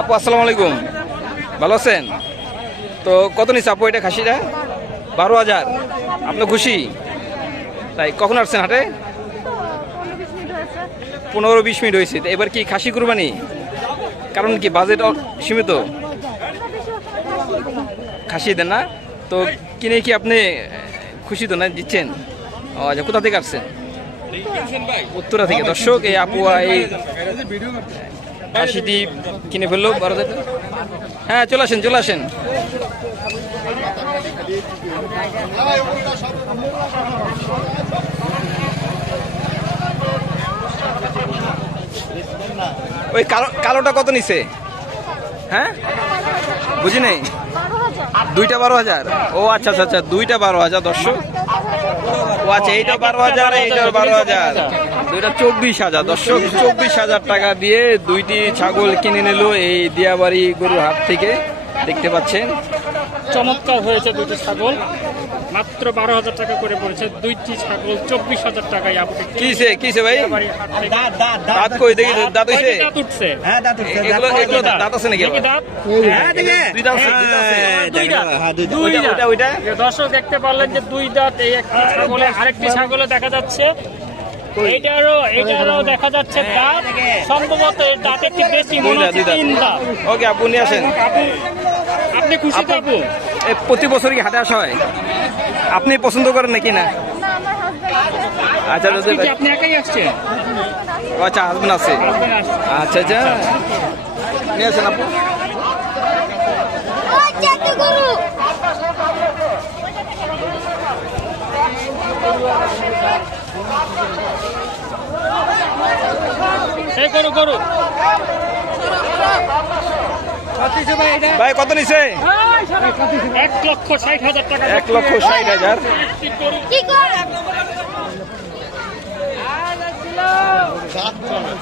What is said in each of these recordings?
আপু আসসালামু আলাইকুম, ভালো আছেন? তো কত নিচ্ছে আপু এটা খাসিটা? 12,000। আপনি খুশি? তাই কখন আসছেন হাটে? 15-20 মিনিট হয়েছে। তো এবার কি খাসি কুরবানি? কারণ কি বাজেট সীমিত, খাসি দেন না? তো কিনে কি আপনি খুশি তো না দিচ্ছেন? ও আচ্ছা, কোথা থেকে আসছেন? উত্তরা থেকে। দর্শক, এই আপু এই খাসিটি কিনে ফেললো 12,000। হ্যাঁ, চলে আসেন চলে আসেন। ওই কালোটা কত নিছে? হ্যাঁ, বুঝি নেই। দুইটা 12,000। ও আচ্ছা আচ্ছা আচ্ছা, দুইটা 12,000 দর্শক। ও আচ্ছা, এইটা 12,000, এইটা 12,000, দুইটা 24,000 দর্শক। 24,000 টাকা দিয়ে দুইটি ছাগল কিনে নিল এই দিয়াবাড়ি গরুর হাট থেকে। দেখতে পাচ্ছেন চমৎকার হয়েছে দুটি ছাগল, মাত্র 12,000 টাকা করে পড়েছে দুইটি ছাগল। 24,000 টাকায় আপনি কিসে ভাই? দাঁত কই দেখি, দাঁত হইছে? দাঁত উঠছে। এগুলো দাঁত আছে নাকি? দাঁত ওইটা দর্শক দেখতে পারলেন যে দুই দাঁত এই একটি ছাগলে। আরেকটি ছাগলে দেখা যাচ্ছে এটারও দেখা যাচ্ছে দাঁত, সম্ভবত এর দাঁত একটি বেশি, মনে হচ্ছে 3 দাঁত। ওকে আপু, নিয়ে আসেন। আপনি খুশি তো আপু? প্রতি বছর কি হাটে আসা হয়? আপনি পছন্দ করেন নাকি না? আচ্ছা আপনি একাই আসছেন? আচ্ছা, হাজবেন্ড আছে। আচ্ছা আচ্ছা, নিয়ে আসেন আপু। গরু ভাই কত নিছে? 1,60,000 টাকা। 1,60,000।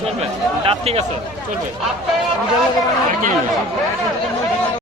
চলবে, দাঁত ঠিক আছে, চলবে।